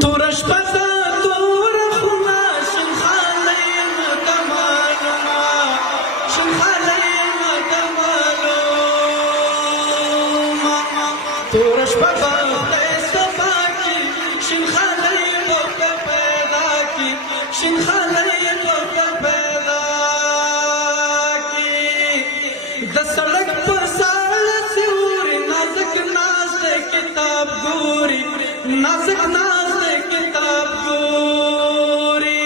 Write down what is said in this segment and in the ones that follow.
تورش پتا تور خونا شنخاله مکمالما شنخاله مکمالما تورش پتا صفا کی شنخاله وقت پیدا کی شنخاله وقت پیدا کی د سړک پر سال سیوري نازک ناز کتاب ګوري نازک ناز کتاب ګوري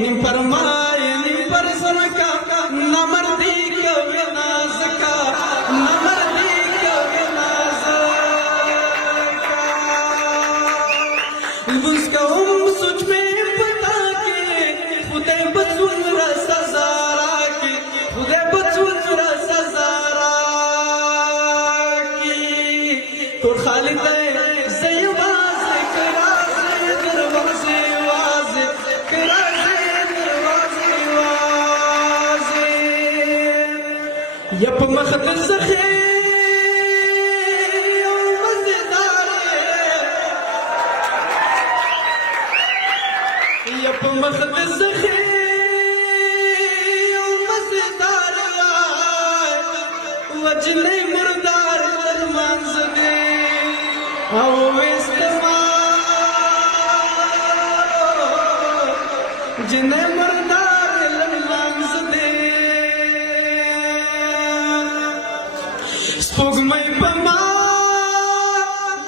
نیم فرمای نیم پر زنکا نمردی کوي نازکا نمردی کوي نازکا لبس کوم سوچ میں پتا کے خدای بچون را سزا راکی خدای بچون را سزا راکی تور خالد یپ مخد زخی او مزدار یپ مخد زخی او مزدار وجلی مردار درمانز دے او استماع جنے مردار درمانز دے سپوږمۍ په ما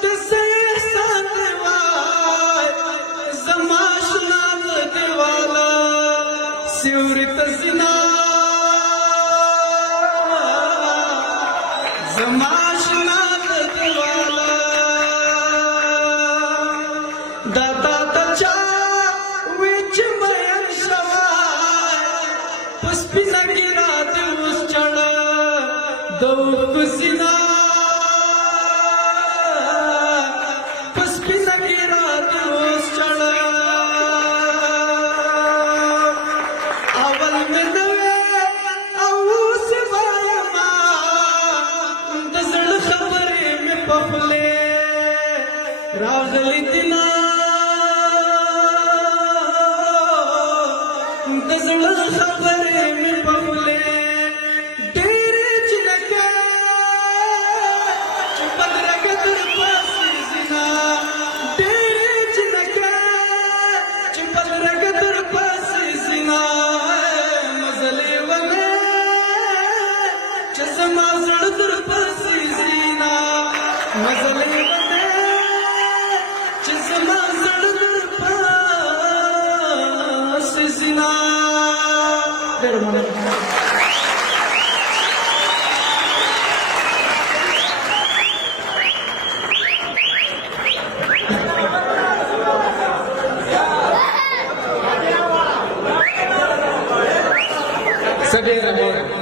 د احسان دیوال زما اشنا د دیواله سیوري ته زنا زما اشنا د دیواله دا تا ته چا وی چې مین شوی په سپینه ګیره دې اوس چړه د اوښکو سینه په سپینه ګیره دې اوس چړه اول مې نه وې او اوس به یمه د زړه خبرې مې په خولې راغلي دینه د زړه خبرې مې په خولې مزلې وته چې زما زړه در پاسې زنا ډېر مننه څه ډېره